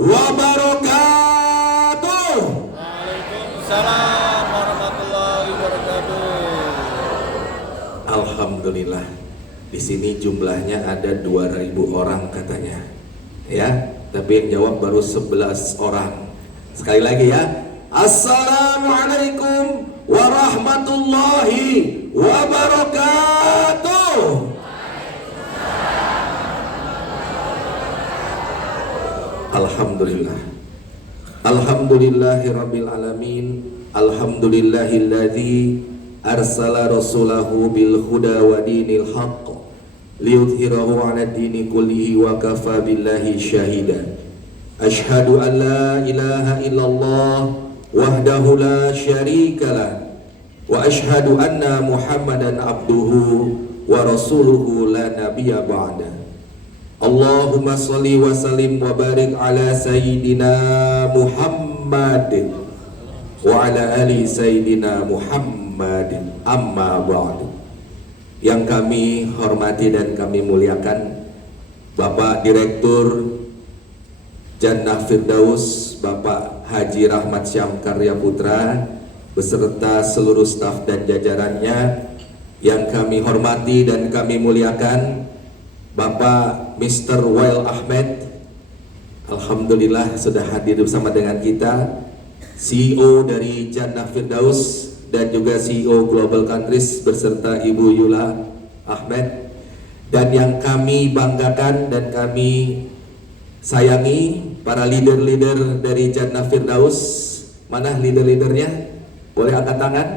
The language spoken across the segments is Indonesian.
wabarakatuh. Waalaikumsalam warahmatullahi wabarakatuh. Alhamdulillah, di sini jumlahnya ada 2.000 orang katanya, ya. Tapi yang jawab baru 11 orang. Sekali lagi ya, Assalamualaikum warahmatullahi wabarakatuh. Alhamdulillah. Alhamdulillahirabbil alamin. Alhamdulillahilladzi arsala rasulahu bil huda wa dinil haqq liyudhhirahu 'ala dini kullihi wa kafa billahi syahida. Asyhadu an la ilaha illallah wahdahu la syarikalah wa asyhadu anna Muhammadan abduhu wa rasuluhu la nabiyya ba'da. Allahumma shalli wa sallim wa barik ala sayyidina Muhammad wa ala ali sayyidina Muhammad, amma ba'du. Yang kami hormati dan kami muliakan Bapak Direktur Jannah Firdaus, Bapak Haji Rahmat Syam Karya Putra beserta seluruh staf dan jajarannya. Yang kami hormati dan kami muliakan Bapak Mr. Wael Ahmed, alhamdulillah sudah hadir bersama dengan kita, CEO dari Jannah Firdaus dan juga CEO Global Countries beserta Ibu Yula Ahmed. Dan yang kami banggakan dan kami sayangi, para leader-leader dari Jannah Firdaus. Mana leader-leadernya? Boleh angkat tangan?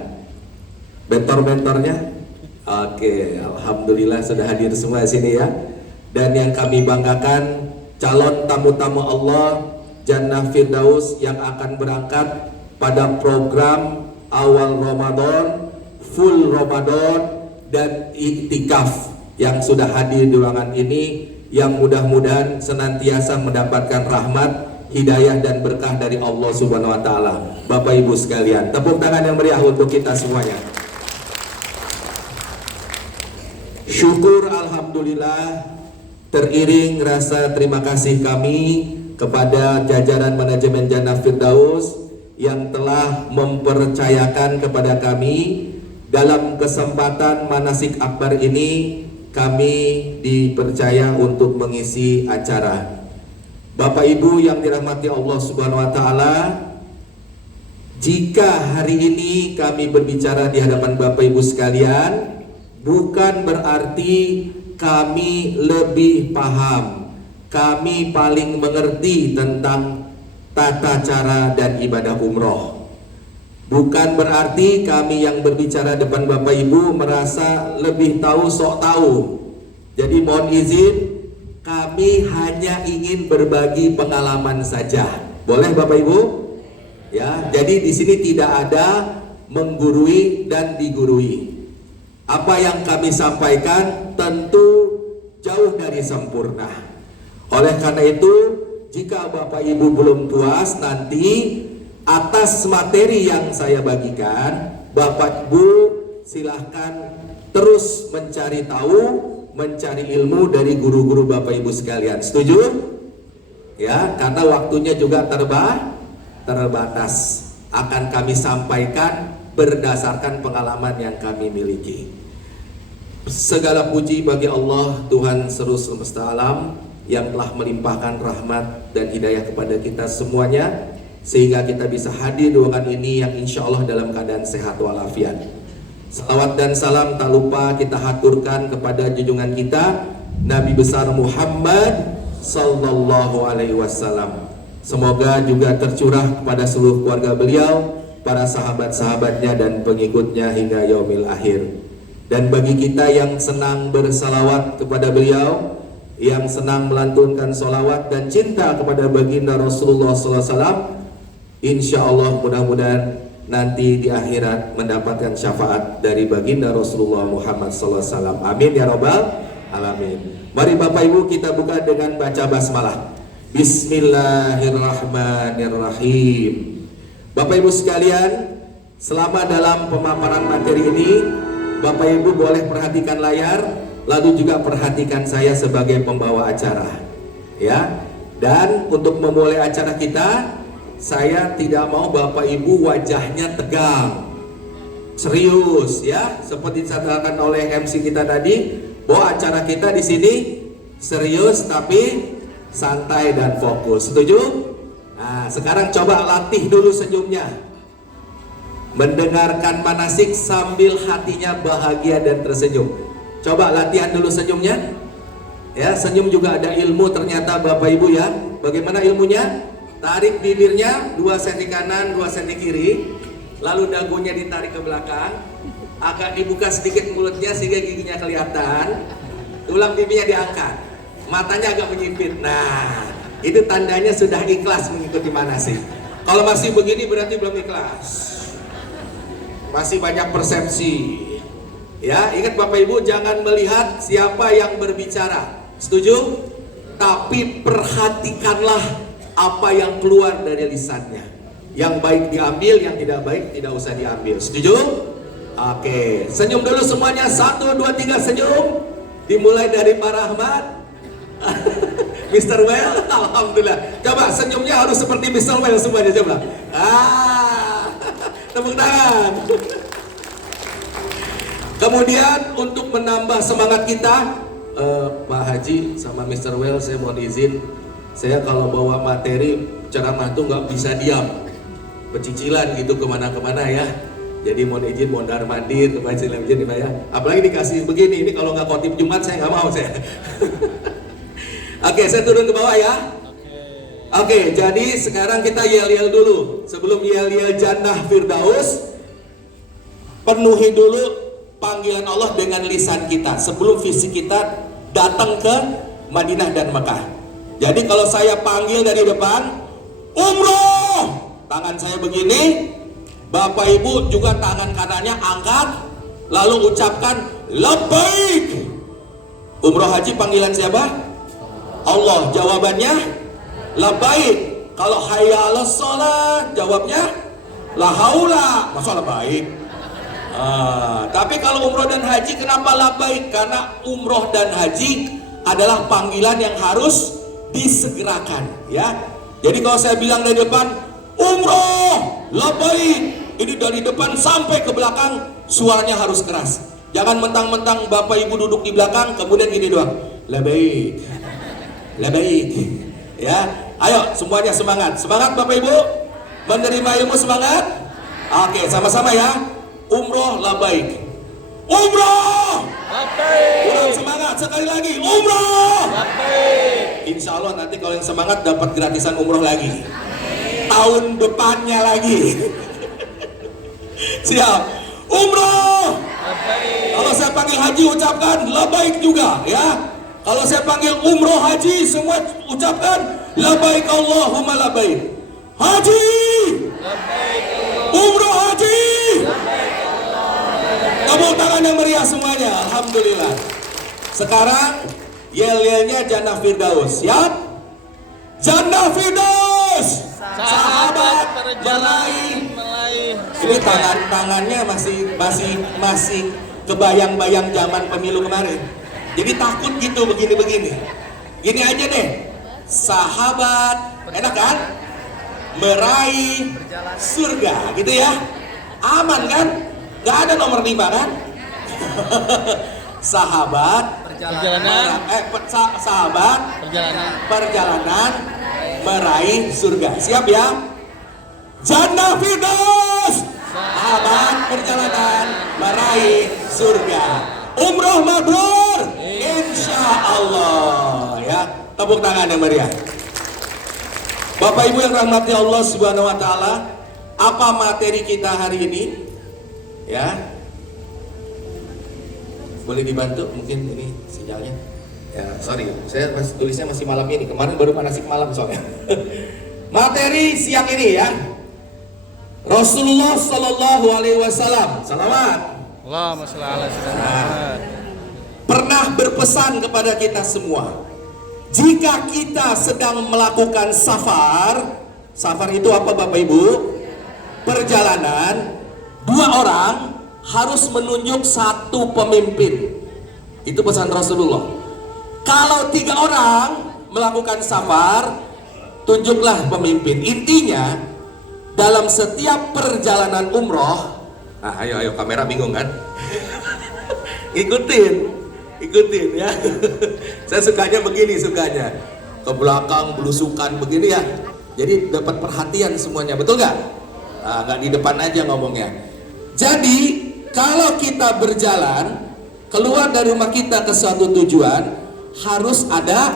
Mentor-mentornya? Oke, alhamdulillah sudah hadir semua di sini ya. Dan yang kami banggakan, calon tamu-tamu Allah Jannah Firdaus yang akan berangkat pada program awal Ramadan, full Ramadan dan iktikaf yang sudah hadir di ruangan ini, yang mudah-mudahan senantiasa mendapatkan rahmat, hidayah dan berkah dari Allah Subhanahu wa taala. Bapak Ibu sekalian, tepuk tangan yang meriah untuk kita semuanya. Syukur alhamdulillah, teriring rasa terima kasih kami kepada jajaran manajemen Jannah Firdaus yang telah mempercayakan kepada kami dalam kesempatan manasik akbar ini. Kami dipercaya untuk mengisi acara. Bapak Ibu yang dirahmati Allah Subhanahu wa taala, jika hari ini kami berbicara di hadapan Bapak Ibu sekalian, bukan berarti kami lebih paham, kami paling mengerti tentang tata cara dan ibadah umroh. Bukan berarti kami yang berbicara depan Bapak Ibu merasa lebih tahu, sok tahu. Jadi mohon izin, kami hanya ingin berbagi pengalaman saja. Boleh Bapak Ibu? Ya, jadi di sini tidak ada menggurui dan digurui. Apa yang kami sampaikan tentu jauh dari sempurna. Oleh karena itu, jika Bapak Ibu belum puas, nanti atas materi yang saya bagikan, Bapak Ibu silahkan terus mencari tahu, mencari ilmu dari guru-guru Bapak Ibu sekalian. Setuju? Ya, karena waktunya juga terbatas. Akan kami sampaikan berdasarkan pengalaman yang kami miliki. Segala puji bagi Allah, Tuhan seluruh semesta alam, yang telah melimpahkan rahmat dan hidayah kepada kita semuanya, sehingga kita bisa hadir di ruangan ini yang insya Allah dalam keadaan sehat walafiat. Salawat dan salam tak lupa kita haturkan kepada junjungan kita Nabi besar Muhammad sallallahu alaihi wasallam. Semoga juga tercurah kepada seluruh keluarga beliau, para sahabat-sahabatnya dan pengikutnya hingga yaumil akhir. Dan bagi kita yang senang bersalawat kepada beliau, yang senang melantunkan salawat dan cinta kepada baginda Rasulullah sallallahu alaihi wasallam, insya Allah mudah-mudahan nanti di akhirat mendapatkan syafaat dari baginda Rasulullah Muhammad SAW. Amin ya Rabbal Alamin. Mari Bapak Ibu kita buka dengan baca basmalah. Bismillahirrahmanirrahim. Bapak Ibu sekalian, selama dalam pemaparan materi ini, Bapak Ibu boleh perhatikan layar, lalu juga perhatikan saya sebagai pembawa acara, ya. Dan untuk memulai acara kita, saya tidak mau Bapak Ibu wajahnya tegang, serius ya, seperti disampaikan oleh MC kita tadi, bahwa acara kita di sini serius tapi santai dan fokus. Setuju? Nah, sekarang coba latih dulu senyumnya. Mendengarkan manasik sambil hatinya bahagia dan tersenyum. Coba latihan dulu senyumnya. Ya, senyum juga ada ilmu ternyata Bapak Ibu ya. Bagaimana ilmunya? Tarik bibirnya 2 cm kanan, 2 cm kiri. Lalu dagunya ditarik ke belakang. Agak dibuka sedikit mulutnya sehingga giginya kelihatan. Tulang pipinya diangkat. Matanya agak menyipit. Nah, itu tandanya sudah ikhlas mengikuti manasik. Kalau masih begini berarti belum ikhlas. Masih banyak persepsi. Ya, ingat Bapak Ibu, jangan melihat siapa yang berbicara. Setuju? Tapi perhatikanlah apa yang keluar dari lisannya. Yang baik diambil, yang tidak baik tidak usah diambil. Setuju? Oke, senyum dulu semuanya. 1, 2, 3 senyum. Dimulai dari Pak Rahmat. Mr. Well, alhamdulillah. Coba senyumnya harus seperti Mr. Well semuanya, coba. Tepuk tangan. Kemudian untuk menambah semangat kita, Pak Haji sama Mr. Well, saya mohon izin, saya kalau bawa materi ceramah tuh nggak bisa diam, pecicilan gitu kemana-kemana ya. Jadi mohon izin mondar mandir kebajikan izin ya. Apalagi dikasih begini, ini kalau nggak khotib Jumat saya nggak mau saya. Oke, saya turun ke bawah ya. Oke, jadi sekarang kita yel-yel dulu. Sebelum yel-yel Jannah Firdaus, penuhi dulu panggilan Allah dengan lisan kita sebelum fisik kita datang ke Madinah dan Mekah. Jadi kalau saya panggil dari depan, umroh, tangan saya begini, Bapak Ibu juga tangan kanannya angkat, lalu ucapkan labbaik. Umroh haji panggilan siapa? Allah. Jawabannya labbaik. Kalau hayya 'alas shalah jawabnya la haula. Masa labbaik? Tapi kalau umroh dan haji kenapa labbaik? Karena umroh dan haji adalah panggilan yang harus disegerakan ya. Jadi kalau saya bilang dari depan umroh labbaik, ini dari depan sampai ke belakang suaranya harus keras. Jangan mentang-mentang Bapak Ibu duduk di belakang kemudian gini doang, labbaik, labbaik ya. Ayo semuanya semangat, semangat Bapak Ibu menerima ilmu, semangat. Oke, sama-sama ya. Umroh labbaik, umroh labbaik. Kurang semangat sekali lagi, umroh labbaik. Insya Allah nanti kalau yang semangat dapat gratisan umroh lagi. Tahun depannya lagi. Siap, umroh labbaik. Kalau saya panggil haji ucapkan labbaik juga ya. Kalau saya panggil umroh haji semua ucapkan labbaik Allahumma labbaik. Haji labbaik, umroh haji labbaik. Tepuk tangan yang meriah semuanya, alhamdulillah. Sekarang yel-yelnya Jannah Firdaus, siap? Jannah Firdaus, sahabat meraih. Ini tangannya masih kebayang-bayang zaman pemilu kemarin. Jadi takut gitu begini-begini. Gini aja deh, sahabat, enak kan? Meraih surga, gitu ya? Aman kan? Gak ada nomor 5 kan? Sahabat perjalanan, sahabat perjalanan meraih surga. Siap ya? Jannah Firdaus, sahabat perjalanan meraih surga. Umroh mabrur, insya Allah ya. Tepuk tangan yang meriah. Bapak Ibu yang rahmati Allah Subhanahu Wa Taala, apa materi kita hari ini? Ya, boleh dibantu mungkin ini sinyalnya. Ya, sorry, saya tulisnya masih malam ini. Kemarin baru manasik malam soalnya. Materi siang ini ya. Rasulullah Sallallahu Alaihi Wasallam, salawat. Allahumma shalli ala sayyidina. Pernah berpesan kepada kita semua, jika kita sedang melakukan safar itu apa Bapak Ibu? Perjalanan. 2 orang harus menunjuk 1 pemimpin. Itu pesan Rasulullah. Kalau 3 orang melakukan safar, tunjuklah pemimpin. Intinya dalam setiap perjalanan umroh, ayo kamera bingung kan? ikutin ya. Saya sukanya begini, ke belakang belusukan begini ya. Jadi dapat perhatian semuanya, betul nggak? Nggak di depan aja ngomongnya. Jadi kalau kita berjalan keluar dari rumah kita ke suatu tujuan, harus ada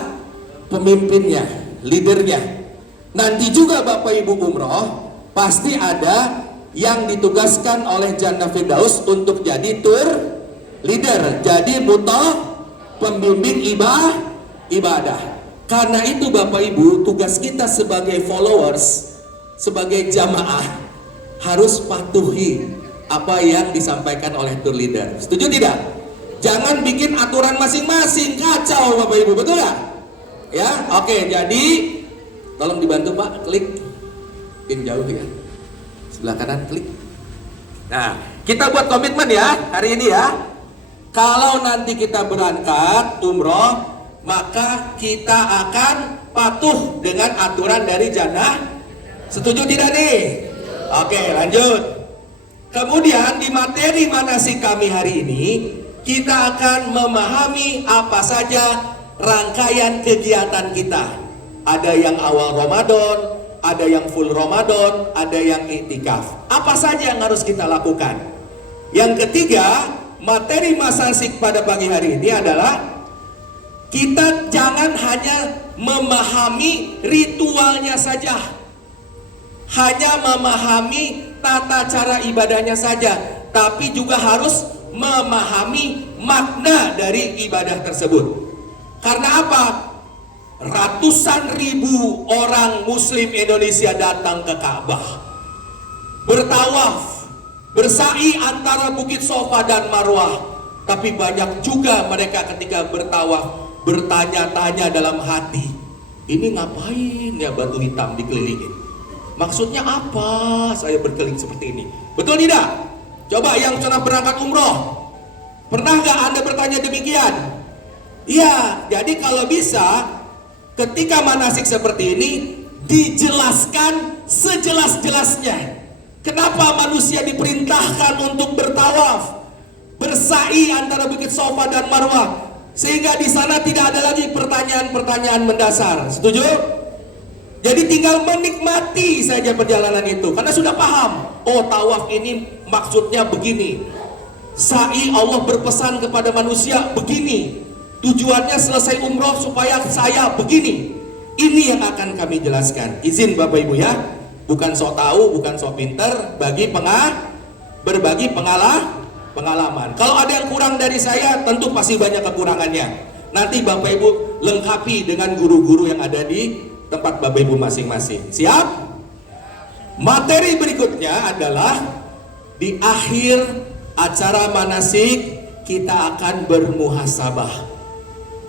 pemimpinnya, leadernya. Nanti juga Bapak Ibu umroh pasti ada yang ditugaskan oleh Jannah Firdaus untuk jadi tour leader, jadi pembimbing ibadah. Karena itu Bapak Ibu, tugas kita sebagai followers, sebagai jamaah, harus patuhi apa yang disampaikan oleh tour leader. Setuju tidak? Jangan bikin aturan masing-masing, kacau Bapak Ibu, betul nggak? Ya, oke. Jadi tolong dibantu Pak, klik pin jauh ya, sebelah kanan klik. Nah, kita buat komitmen ya hari ini ya. Kalau nanti kita berangkat umroh, maka kita akan patuh dengan aturan dari Jannah. Setuju tidak nih? Oke, lanjut. Kemudian di materi manasik kami hari ini, kita akan memahami apa saja rangkaian kegiatan kita. Ada yang awal Ramadan, ada yang full Ramadan, ada yang iktikaf. Apa saja yang harus kita lakukan? Yang ketiga, materi manasik pada pagi hari ini adalah kita jangan hanya memahami ritualnya saja, hanya memahami tata cara ibadahnya saja, tapi juga harus memahami makna dari ibadah tersebut. Karena apa? Ratusan ribu orang Muslim Indonesia datang ke Ka'bah, bertawaf, bersa'i antara Bukit Sofa dan Marwah. Tapi banyak juga mereka ketika bertawaf bertanya-tanya dalam hati, ini ngapain ya batu hitam dikelilingin? Maksudnya apa saya berkeliling seperti ini? Betul tidak? Coba yang pernah berangkat umroh, pernah nggak Anda bertanya demikian? Iya, jadi kalau bisa ketika manasik seperti ini dijelaskan sejelas-jelasnya. Kenapa manusia diperintahkan untuk bertawaf, bersa'i antara Bukit Sofa dan Marwah? Sehingga di sana tidak ada lagi pertanyaan-pertanyaan mendasar. Setuju? Jadi tinggal menikmati saja perjalanan itu, karena sudah paham. Oh, tawaf ini maksudnya begini. Sa'i Allah berpesan kepada manusia begini. Tujuannya selesai umroh supaya saya begini. Ini yang akan kami jelaskan. Izin Bapak Ibu ya, bukan sok tahu, bukan sok pinter, berbagi pengalaman. Kalau ada yang kurang dari saya, tentu pasti banyak kekurangannya. Nanti Bapak Ibu lengkapi dengan guru-guru yang ada di tempat Bapak Ibu masing-masing. Siap? Materi berikutnya adalah di akhir acara manasik kita akan bermuhasabah.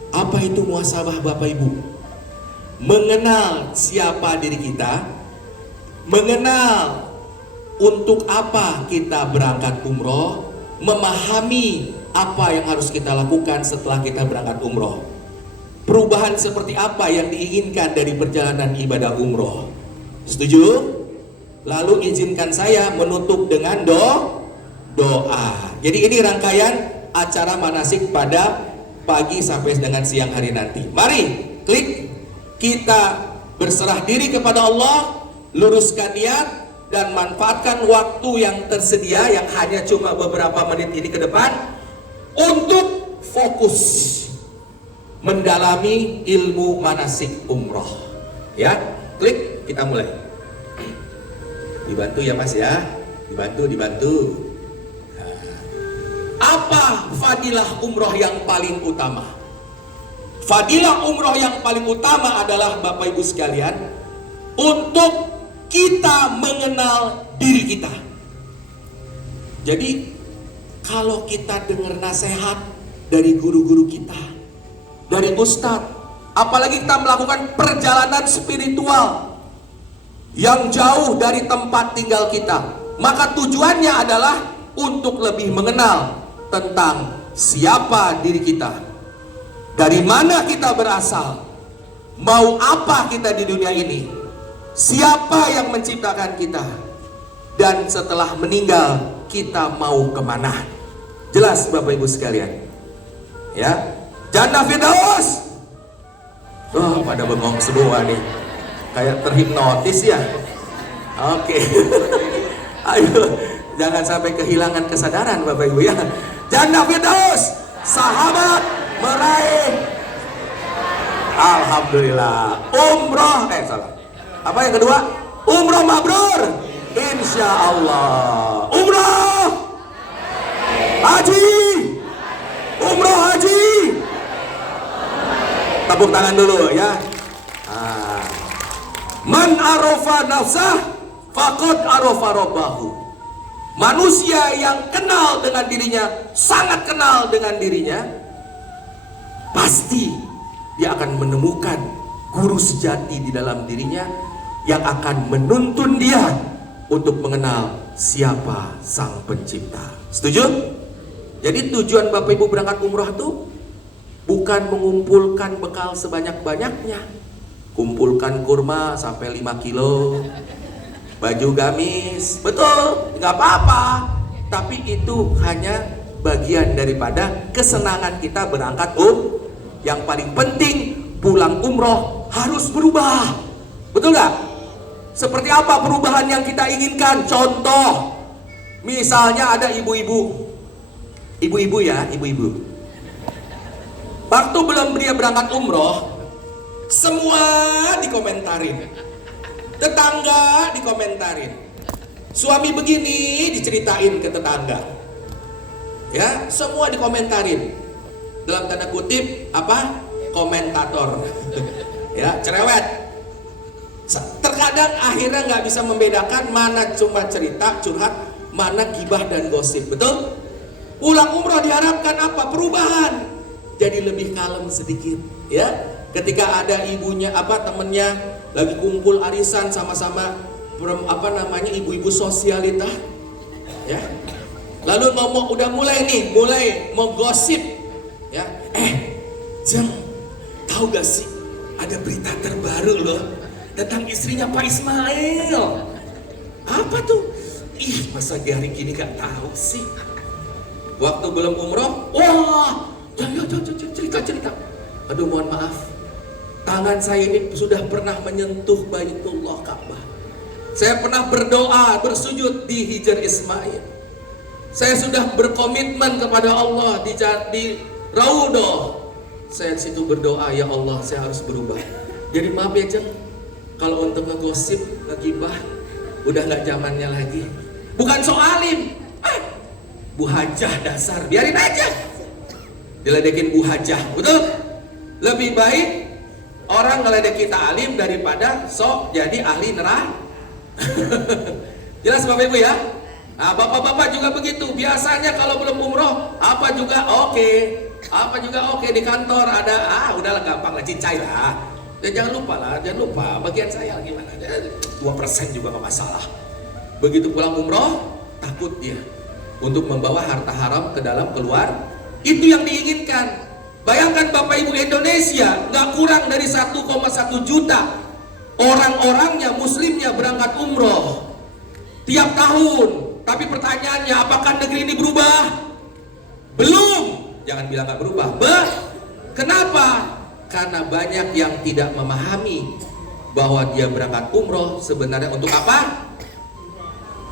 Apa itu muhasabah Bapak Ibu? Mengenal siapa diri kita, mengenal untuk apa kita berangkat umroh, memahami apa yang harus kita lakukan setelah kita berangkat umroh. Perubahan seperti apa yang diinginkan dari perjalanan ibadah umroh. Setuju? Lalu izinkan saya menutup dengan doa. Jadi ini rangkaian acara manasik pada pagi sampai dengan siang hari nanti. Mari klik, kita berserah diri kepada Allah, luruskan niat, dan manfaatkan waktu yang tersedia yang hanya cuma beberapa menit ini ke depan untuk fokus mendalami ilmu manasik umroh. Ya, klik, kita mulai. Dibantu ya Mas ya, dibantu. Apa fadilah umroh yang paling utama? Fadilah umroh yang paling utama adalah Bapak Ibu sekalian, untuk kita mengenal diri kita. Jadi kalau kita dengar nasihat dari guru-guru kita, dari ustadz, apalagi kita melakukan perjalanan spiritual yang jauh dari tempat tinggal kita, maka tujuannya adalah untuk lebih mengenal tentang siapa diri kita, dari mana kita berasal, Mau apa kita di dunia ini? Siapa yang menciptakan kita? Dan setelah meninggal kita mau kemana? Jelas Bapak Ibu sekalian, ya. Jannah Firdaus. Oh, pada bengong semua nih, kayak terhipnotis ya. Oke. Ayo, jangan sampai kehilangan kesadaran Bapak Ibu ya. Jannah Firdaus, sahabat meraih, alhamdulillah, umroh, salah. Apa yang kedua? Umroh mabrur, insya Allah. Umroh haji, umroh haji. Tepuk tangan dulu ya. Man arofa nafsah faqad arofa robbahu. Manusia yang kenal dengan dirinya, sangat kenal dengan dirinya, pasti dia akan menemukan guru sejati di dalam dirinya yang akan menuntun dia untuk mengenal siapa sang pencipta. Setuju? Jadi tujuan Bapak Ibu berangkat umrah tuh bukan mengumpulkan bekal sebanyak-banyaknya. Kumpulkan kurma sampai 5 kilo, baju gamis, betul, nggak apa-apa. Tapi itu hanya bagian daripada kesenangan kita berangkat Yang paling penting pulang umroh harus berubah, betul nggak? Seperti apa perubahan yang kita inginkan? Contoh, misalnya ada ibu-ibu ya, ibu-ibu. Waktu belum dia berangkat umroh, semua dikomentarin, tetangga dikomentarin, suami begini diceritain ke tetangga, ya semua dikomentarin. Dalam tanda kutip apa? Komentator, ya cerewet. Terkadang akhirnya nggak bisa membedakan mana cuma cerita curhat, mana gibah dan gosip, betul? Pulang umroh diharapkan apa? Perubahan. Jadi lebih kalem sedikit, ya. Ketika ada ibunya temennya lagi kumpul arisan sama-sama ibu-ibu sosialita, ya. Lalu udah mulai mau gosip, ya. Jeng, tahu gak sih ada berita terbaru loh tentang istrinya Pak Ismail? Apa tuh? Ih, masa hari gini gak tahu sih? Waktu belum umroh, wah, cerita. Aduh, mohon maaf, tangan saya ini sudah pernah menyentuh Baitullah Ka'bah. Saya pernah berdoa, bersujud di Hijar Ismail. Saya sudah berkomitmen kepada Allah di Raudhah. Saya di situ berdoa, ya Allah, saya harus berubah. Jadi maaf ya Jeng, kalau untuk ngegosip, ngegibah, udah nggak zamannya lagi. Bukan soalim, Bu Hajah dasar, biarin aja. Diledekin Bu Hajah, betul? Lebih baik orang ngeledek kita alim daripada sok jadi ahli neraka. Jelas Bapak Ibu ya? Nah, bapak-bapak juga begitu. Biasanya kalau belum umroh, apa juga oke di kantor ada, udahlah gampang lah, cincai lah. Dan jangan lupa bagian saya gimana? 2% juga gak masalah. Begitu pulang umroh, takut dia untuk membawa harta haram ke dalam keluar. Itu yang diinginkan. Bayangkan Bapak Ibu, Indonesia nggak kurang dari 1,1 juta orang-orangnya, muslimnya berangkat umroh tiap tahun. Tapi pertanyaannya, apakah negeri ini berubah? Belum. Jangan bilang nggak berubah. Kenapa? Karena banyak yang tidak memahami bahwa dia berangkat umroh sebenarnya untuk apa?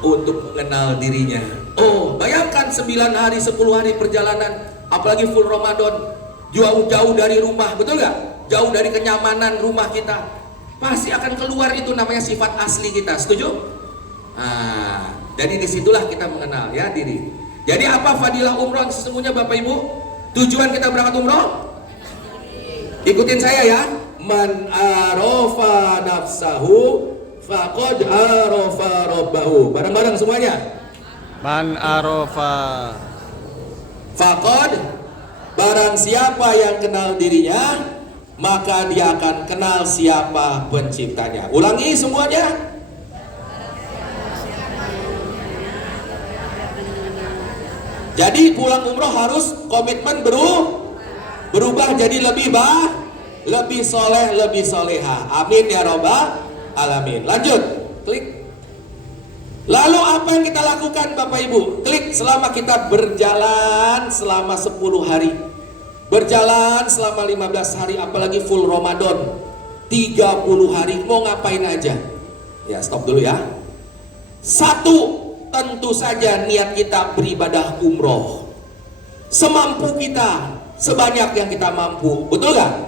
Untuk mengenal dirinya. Oh, bayangkan 9 hari, 10 hari perjalanan, apalagi full Ramadan, jauh-jauh dari rumah, betul nggak? Jauh dari kenyamanan rumah kita, pasti akan keluar itu namanya sifat asli kita. Setuju? Jadi disitulah kita mengenal ya diri. Jadi apa fadilah umroh sesungguhnya Bapak Ibu? Tujuan kita berangkat umroh? Ikutin saya ya. Man arofa nafsahu faqad arofa robbahu. Bareng-bareng semuanya. Man arofa Faqad, barang siapa yang kenal dirinya, maka dia akan kenal siapa penciptanya. Ulangi semuanya. Jadi pulang umroh harus komitmen berubah jadi lebih lebih soleh, lebih soleha. Amin ya robbal alamin. Lanjut, klik. Lalu apa yang kita lakukan Bapak Ibu? Klik selama kita berjalan selama 10 hari, berjalan selama 15 hari, apalagi full Ramadan 30 hari, mau ngapain aja. Ya stop dulu ya. Satu, tentu saja niat kita beribadah umroh semampu kita, sebanyak yang kita mampu. Betul gak?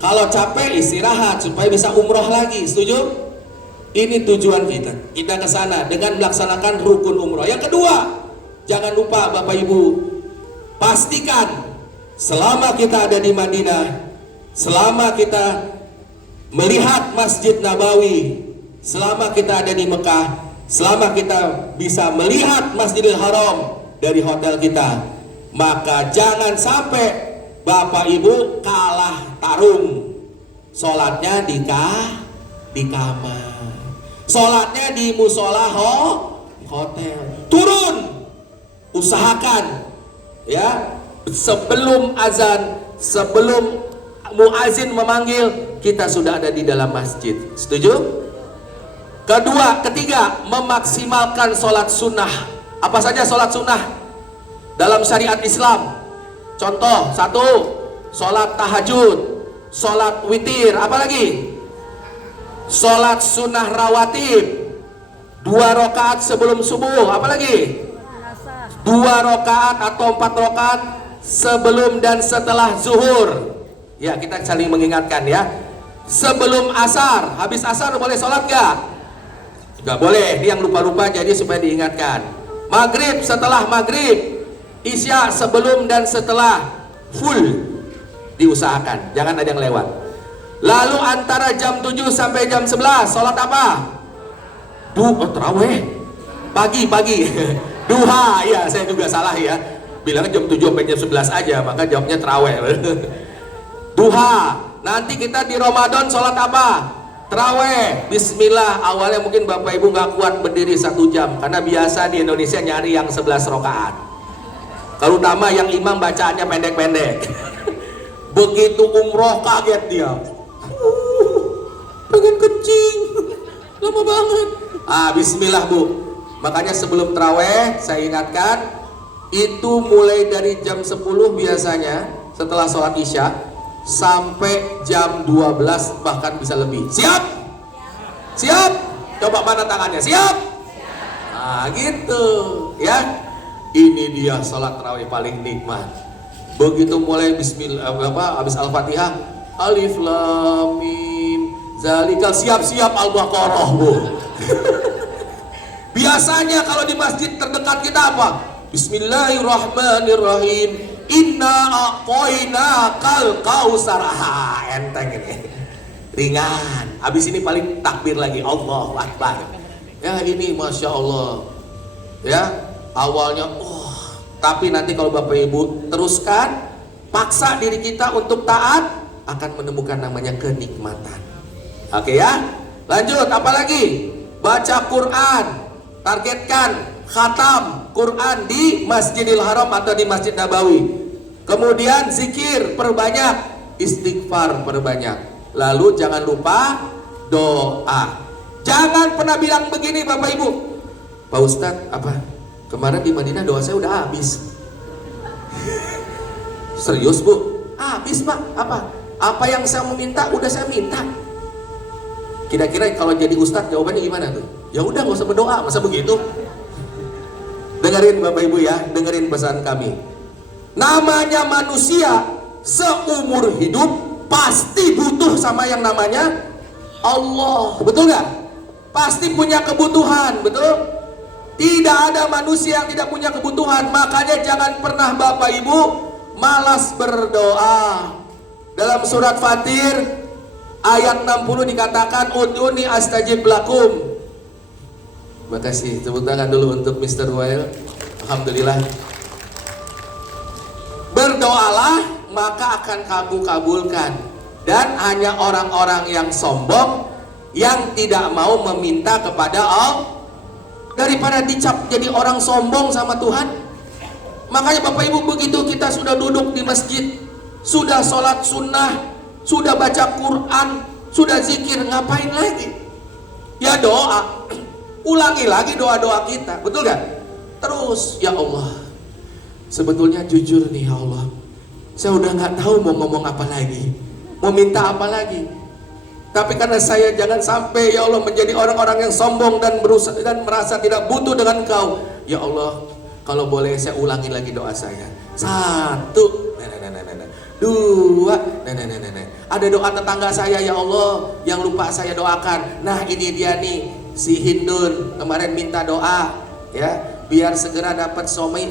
Kalau capek istirahat supaya bisa umroh lagi. Setuju? Ini tujuan kita. Kita ke sana dengan melaksanakan rukun umroh. Yang kedua, jangan lupa Bapak Ibu, pastikan selama kita ada di Madinah, selama kita melihat Masjid Nabawi, selama kita ada di Mekah, selama kita bisa melihat Masjidil Haram dari hotel kita, maka jangan sampai Bapak Ibu kalah tarung. Sholatnya di kamar, sholatnya di musola hotel. Turun, usahakan ya, sebelum azan, sebelum muazin memanggil, kita sudah ada di dalam masjid. Setuju? Kedua, ketiga, memaksimalkan sholat sunnah. Apa saja sholat sunnah dalam syariat Islam? Contoh, satu, sholat tahajud, sholat witir, apalagi? Sholat sunnah rawatib, 2 rakaat sebelum subuh, apalagi? 2 rakaat atau 4 rakaat sebelum dan setelah zuhur. Ya, kita saling mengingatkan ya. Sebelum asar, habis asar boleh sholat gak? Gak boleh, dia yang lupa-lupa, jadi supaya diingatkan. Maghrib, setelah maghrib. Isya, sebelum dan setelah, full diusahakan, jangan ada yang lewat. Lalu antara jam 7 sampai jam 11 sholat apa? Taraweh. Pagi duha. Ya, saya juga salah ya, bilangnya jam 7 sampai jam 11 aja, maka jawabnya taraweh. Duha. Nanti kita di Ramadan sholat apa? Taraweh. Bismillah. Awalnya mungkin Bapak Ibu gak kuat berdiri 1 jam, karena biasa di Indonesia nyari yang 11 rakaat, terutama yang imam bacaannya pendek-pendek. Begitu umroh kaget dia, pengen kencing, lama banget. Bismillah Bu. Makanya sebelum taraweh saya ingatkan, itu mulai dari jam 10 biasanya setelah sholat isya sampai jam 12, bahkan bisa lebih. Siap? Siap? Coba mana tangannya? Siap? Gitu ya. Ini dia sholat tarawih paling nikmat. Begitu mulai bismillah, habis al-fatihah, alif lam mim zalikal, siap-siap al-baqarah Bu. Biasanya kalau di masjid terdekat kita apa? Bismillahirrahmanirrahim, inna a'tainakal kautsar. Enteng ini, ringan. Habis ini paling takbir lagi, Allahu Akbar. Ya ini Masya Allah ya. Awalnya tapi nanti kalau Bapak Ibu teruskan, paksa diri kita untuk taat, akan menemukan namanya kenikmatan. Oke ya, lanjut. Apalagi? Baca Quran, targetkan khatam Quran di Masjidil Haram atau di Masjid Nabawi. Kemudian zikir perbanyak, istighfar perbanyak. Lalu jangan lupa doa. Jangan pernah bilang begini Bapak Ibu, Pak Ustadz, apa? Kemarin di Madinah doa saya udah habis. Serius Bu? Habis Pak. Apa yang saya meminta udah saya minta. Kira-kira kalau jadi ustadz jawabannya gimana tuh? Ya udah nggak usah berdoa, masa begitu? Dengerin Bapak Ibu ya, dengerin pesan kami. Namanya manusia seumur hidup pasti butuh sama yang namanya Allah, betul nggak? Pasti punya kebutuhan, betul? Tidak ada manusia yang tidak punya kebutuhan. Makanya jangan pernah Bapak Ibu malas berdoa. Dalam surat Fatir ayat 60 dikatakan, ud'uni astajib lakum. Terima kasih. Tepuk tangan dulu untuk Mr. Wael. Alhamdulillah. Berdoalah maka akan kamu kabulkan. Dan hanya orang-orang yang sombong yang tidak mau meminta kepada Allah, daripada dicap jadi orang sombong sama Tuhan. Makanya Bapak Ibu, begitu kita sudah duduk di masjid, sudah sholat sunnah, sudah baca Quran, sudah zikir, ngapain lagi? Ya doa, ulangi lagi doa-doa kita, betul gak? Terus, ya Allah, sebetulnya jujur nih ya Allah, saya udah gak tahu mau ngomong apa lagi, mau minta apa lagi. Tapi karena saya jangan sampai ya Allah menjadi orang-orang yang sombong dan merasa tidak butuh dengan Engkau. Ya Allah, kalau boleh saya ulangi lagi doa saya. 1, dua, ada doa tetangga saya ya Allah yang lupa saya doakan. Nah ini dia nih, si Hindun kemarin minta doa ya, biar segera dapat suami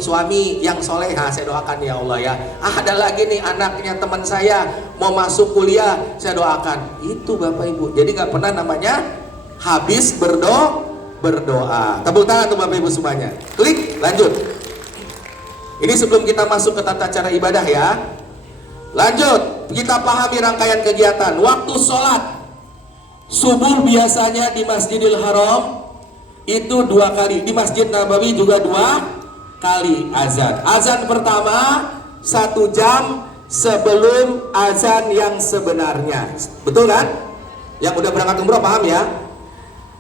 yang soleh. Nah, saya doakan ya Allah ya. Ada lagi nih anaknya teman saya mau masuk kuliah, saya doakan. Itu Bapak Ibu. Jadi gak pernah namanya habis berdoa. Tepuk tangan untuk Bapak Ibu semuanya. Klik, lanjut. Ini sebelum kita masuk ke tata cara ibadah ya. Lanjut, kita pahami rangkaian kegiatan. Waktu sholat subuh biasanya di Masjidil Haram itu 2 kali, di Masjid Nabawi juga 2 kali azan. Azan pertama 1 jam sebelum azan yang sebenarnya. Betul kan? Yang udah berangkat umroh paham ya?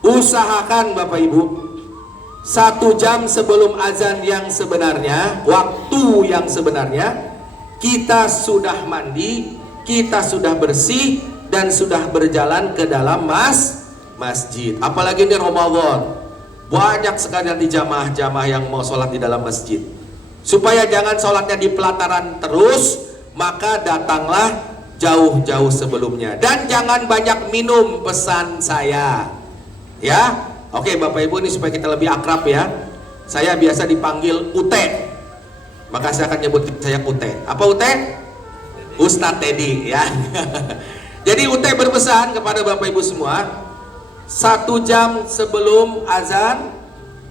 Usahakan Bapak Ibu 1 jam sebelum azan yang sebenarnya, waktu yang sebenarnya, kita sudah mandi, kita sudah bersih, dan sudah berjalan ke dalam masjid. Apalagi ini Ramadan, banyak sekali nanti jamaah-jamaah yang mau sholat di dalam masjid. Supaya jangan sholatnya di pelataran terus, maka datanglah jauh-jauh sebelumnya. Dan jangan banyak minum, pesan saya ya. Oke Bapak Ibu, ini supaya kita lebih akrab ya, saya biasa dipanggil Ute, maka saya akan nyebut saya Ute. Apa Ute? Ustadz Teddy ya. Jadi Ute berpesan kepada Bapak Ibu semua, 1 jam sebelum azan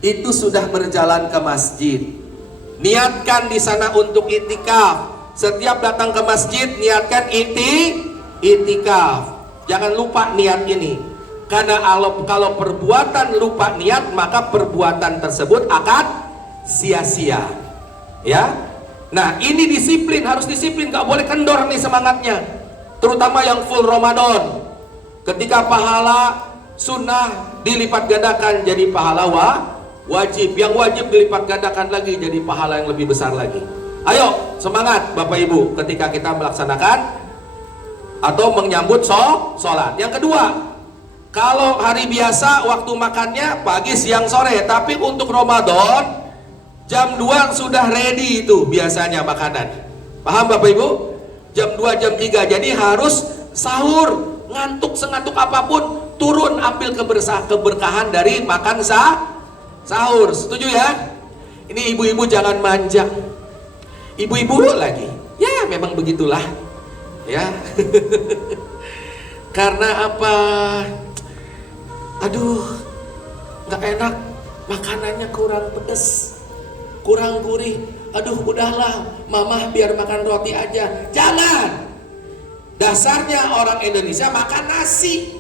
itu sudah berjalan ke masjid. Niatkan di sana untuk itikaf. Setiap datang ke masjid niatkan itikaf. Jangan lupa niat ini. Karena kalau perbuatan lupa niat, maka perbuatan tersebut akan sia-sia. Ya, nah ini disiplin, harus disiplin, gak boleh kendor nih semangatnya. Terutama yang full Ramadan. Ketika pahala sunnah dilipat gandakan jadi pahala wajib, yang wajib dilipat gandakan lagi jadi pahala yang lebih besar lagi. Ayo semangat Bapak Ibu ketika kita melaksanakan atau menyambut sholat. Yang kedua, kalau hari biasa waktu makannya pagi, siang, sore. Tapi untuk Ramadan jam 2 sudah ready itu biasanya makanan. Paham Bapak Ibu? Jam 2, jam 3. Jadi harus sahur. Ngantuk sengantuk apapun, turun ambil keberkahan dari makan sahur. Setuju ya? Ini ibu-ibu jangan manja. Ibu-ibu lagi. Ya memang begitulah. Ya. Karena apa? Aduh, gak enak, makanannya kurang pedes, kurang gurih. Aduh udahlah, mamah biar makan roti aja. Jangan. Dasarnya orang Indonesia makan nasi.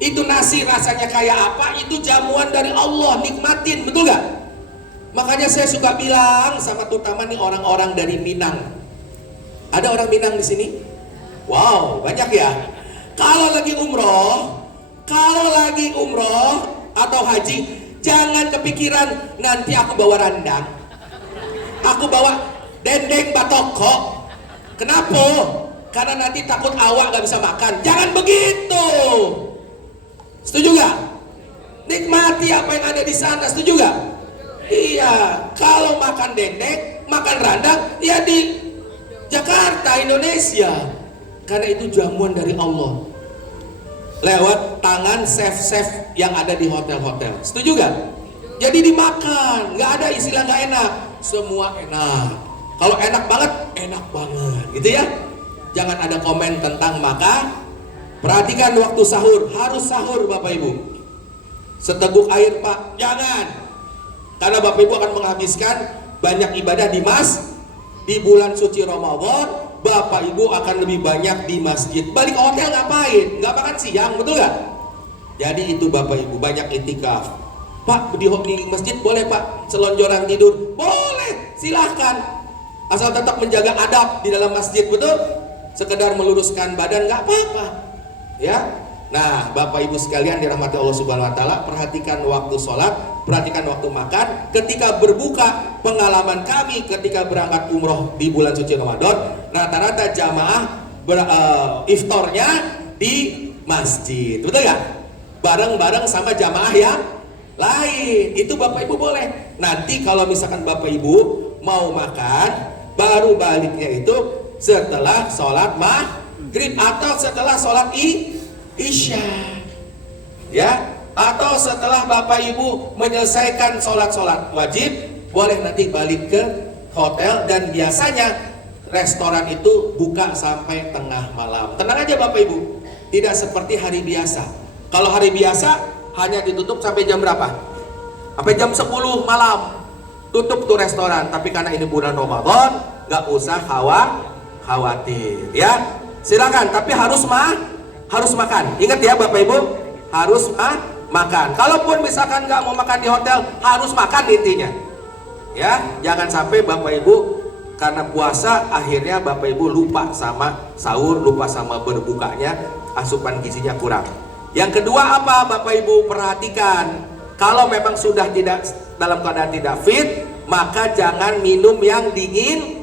Itu nasi rasanya kayak apa? Itu jamuan dari Allah, nikmatin, betul gak? Makanya saya suka bilang sama terutama nih orang-orang dari Minang. Ada orang Minang di sini? Wow, banyak ya. Kalau lagi umroh atau haji, jangan kepikiran nanti aku bawa randang, aku bawa dendeng batoko. Kenapa? Karena nanti takut awak gak bisa makan. Jangan begitu. Setuju gak? Nikmati apa yang ada di sana. Setuju gak? Iya. Kalau makan dendeng, makan randang, ya di Jakarta, Indonesia. Karena itu jamuan dari Allah. Lewat tangan chef-chef yang ada di hotel-hotel. Setuju gak? Jadi dimakan, gak ada istilah gak enak. Semua enak. Kalau enak banget, enak banget, gitu ya. Jangan ada komen tentang makan. Perhatikan waktu sahur, harus sahur Bapak Ibu. Seteguk air Pak, jangan. Karena Bapak Ibu akan menghabiskan banyak ibadah di bulan suci Ramadan. Bapak Ibu akan lebih banyak di masjid. Balik ke hotel ngapain? Nggak makan siang, betul nggak? Jadi itu Bapak Ibu banyak itikaf. Pak, di masjid boleh Pak selonjoran tidur? Boleh, silahkan. Asal tetap menjaga adab di dalam masjid, betul? sekedar meluruskan badan nggak apa-apa, ya. Nah, Bapak Ibu sekalian dirahmati Allah Subhanahu Wa Taala, perhatikan waktu sholat, perhatikan waktu makan. Ketika berbuka, pengalaman kami ketika berangkat umroh di bulan suci Ramadan, rata-rata jamaah iftarnya di masjid, betul nggak? Bareng-bareng sama jamaah yang lain. Itu Bapak Ibu boleh. Nanti kalau misalkan Bapak Ibu mau makan, baru baliknya itu setelah sholat maghrib atau setelah sholat isya, ya, atau setelah Bapak Ibu menyelesaikan sholat wajib, boleh nanti balik ke hotel. Dan biasanya restoran itu buka sampai tengah malam. Tenang aja Bapak Ibu, tidak seperti hari biasa. Kalau hari biasa hanya ditutup sampai jam berapa? Sampai jam 10 malam tutup tuh restoran. Tapi karena ini bulan Ramadan, nggak usah khawatir, ya. Silakan, tapi harus makan. Ingat ya Bapak Ibu, harus makan. Kalaupun misalkan nggak mau makan di hotel, harus makan intinya, ya. Jangan sampai Bapak Ibu karena puasa akhirnya Bapak Ibu lupa sama sahur, lupa sama berbukanya, asupan gizinya kurang. Yang kedua apa Bapak Ibu perhatikan, kalau memang sudah tidak dalam keadaan tidak fit, maka jangan minum yang dingin,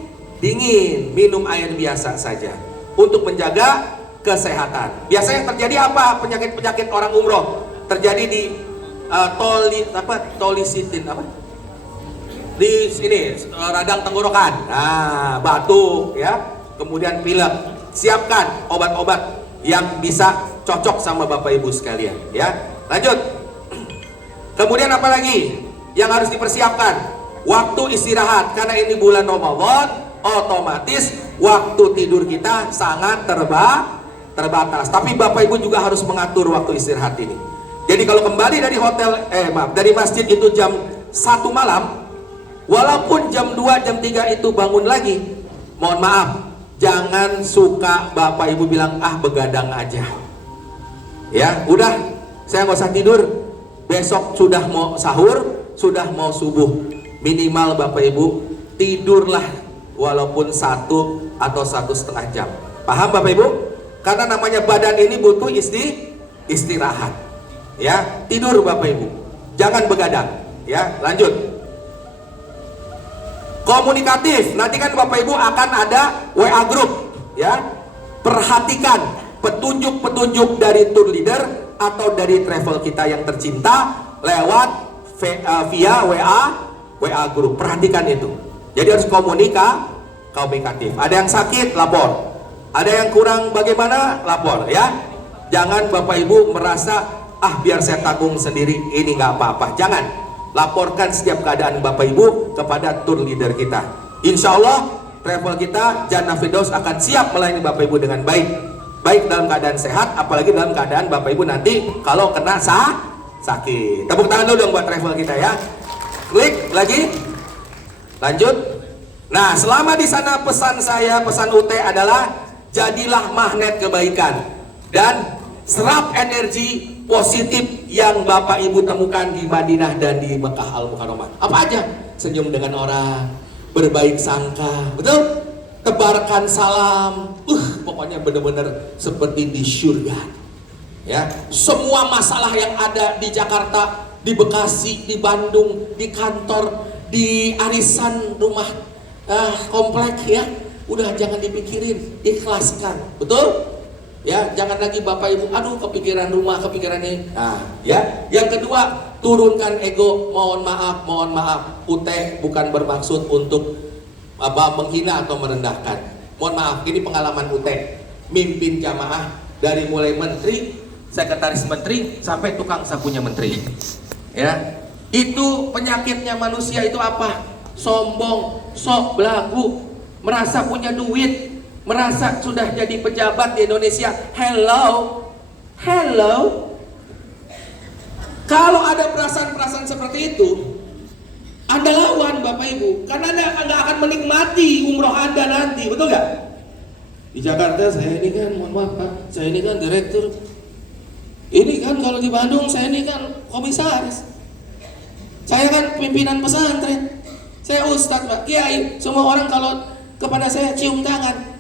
minum air biasa saja untuk menjaga kesehatan. Biasanya yang terjadi apa? Penyakit orang umroh terjadi di tolisitin apa? Di sini radang tenggorokan, nah batuk, ya, kemudian pilek. Siapkan obat-obat yang bisa cocok sama Bapak Ibu sekalian, ya. Lanjut. Kemudian apa lagi yang harus dipersiapkan? Waktu istirahat, karena ini bulan Ramadan, otomatis waktu tidur kita sangat terbatas. Tapi Bapak Ibu juga harus mengatur waktu istirahat ini. Jadi kalau kembali dari dari masjid itu jam 1 malam, walaupun jam 2, jam 3 itu bangun lagi, mohon maaf, jangan suka Bapak Ibu bilang begadang aja, ya. Udah, saya nggak usah tidur, besok sudah mau sahur, sudah mau subuh. Minimal Bapak Ibu tidurlah walaupun 1 atau 1,5 jam. Paham Bapak Ibu? Karena namanya badan ini butuh istirahat, ya. Tidur Bapak Ibu, jangan begadang, ya. Lanjut. Komunikatif, nanti kan Bapak Ibu akan ada WA group, ya. Perhatikan petunjuk-petunjuk dari tour leader atau dari travel kita yang tercinta lewat via WA group. Perhatikan itu. Jadi harus komunikatif. Ada yang sakit, lapor. Ada yang kurang bagaimana, lapor, ya. Jangan Bapak Ibu merasa biar saya tanggung sendiri, ini nggak apa-apa. Jangan. Laporkan setiap keadaan Bapak Ibu kepada tour leader kita. Insya Allah travel kita Jannah Firdaus akan siap melayani Bapak Ibu dengan baik dalam keadaan sehat, apalagi dalam keadaan Bapak Ibu nanti kalau kena sakit. Tepuk tangan dulu dong buat travel kita, ya. Klik lagi. Lanjut. Nah, selama di sana pesan UT adalah jadilah magnet kebaikan dan serap energi positif yang Bapak Ibu temukan di Madinah dan di Mekah Al-Mukarramah. Apa aja? Senyum dengan orang, berbaik sangka, betul? Tebarkan salam. Pokoknya benar-benar seperti di surga. Ya, semua masalah yang ada di Jakarta, di Bekasi, di Bandung, di kantor, di arisan rumah, komplek, ya, udah jangan dipikirin, ikhlaskan, betul? Ya, jangan lagi Bapak Ibu, kepikiran rumah, kepikiran ini. Nah, ya, yang kedua, turunkan ego. Mohon maaf, UT bukan bermaksud untuk menghina atau merendahkan. Mohon maaf, ini pengalaman UT, mimpin jamaah dari mulai menteri, sekretaris menteri, sampai tukang sapunya menteri. Ya, itu penyakitnya manusia itu apa? Sombong, sok belagu, merasa punya duit, merasa sudah jadi pejabat di Indonesia. Hello. Kalau ada perasaan-perasaan seperti itu, Anda lawan Bapak Ibu, karena Anda akan menikmati umroh Anda nanti, betul nggak? Di Jakarta saya ini kan, mohon maaf Pak, saya ini kan direktur. Ini kan kalau di Bandung saya ini kan komisaris. Saya kan pimpinan pesantren. Saya ustadz Pak, kiai. Semua orang kalau kepada saya cium tangan.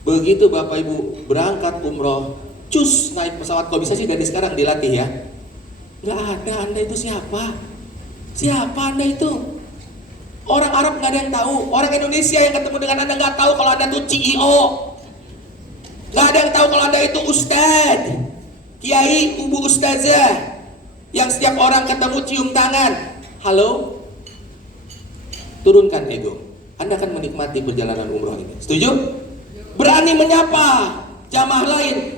Begitu Bapak Ibu berangkat umroh, cus naik pesawat. Kok bisa sih dari sekarang dilatih ya? Nggak ada. Anda itu siapa? Siapa Anda itu? Orang Arab nggak ada yang tahu. Orang Indonesia yang ketemu dengan Anda nggak tahu kalau Anda itu CEO. Nggak ada yang tahu kalau Anda itu ustadz, kiai, ibu ustazah, yang setiap orang ketemu cium tangan. Halo? Turunkan ego. Anda akan menikmati perjalanan umroh ini. Setuju? Berani menyapa jamaah lain.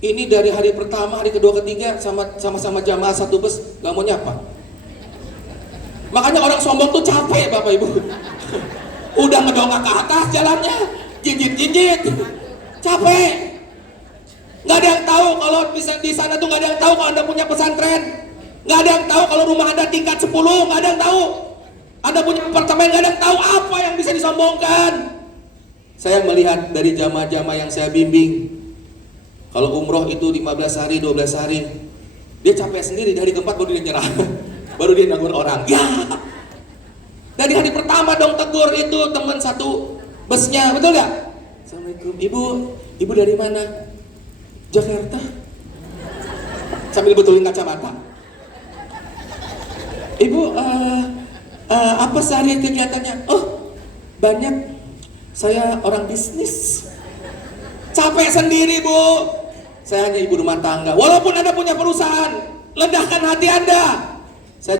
Ini dari hari pertama, hari kedua, ketiga sama-sama jamaah satu bus gak mau nyapa. Makanya orang sombong tuh capek Bapak Ibu. Udah ngedongak ke atas jalannya, jinjit-jinjit, capek. Gak ada yang tahu kalau di sana tuh gak ada yang tahu kalau Anda punya pesantren. Gak ada yang tahu kalau rumah Anda tingkat 10, gak ada yang tahu. Anda punya apartemen, gak ada yang tahu apa yang bisa disombongkan. Saya melihat dari jamaah-jamaah yang saya bimbing, kalau umroh itu 15 hari, 12 hari, dia capek sendiri. Di hari keempat baru dia nyerah. Baru dia negur orang. Ya, dari hari pertama dong tegur itu teman satu busnya, betul gak? Assalamualaikum, ibu dari mana? Jakarta. Sambil betulin kacamata. Ibu, apa sehari kegiatannya? Oh, banyak. Saya orang bisnis. Capek sendiri Bu. Saya hanya ibu rumah tangga. Walaupun Anda punya perusahaan, ledahkan hati Anda.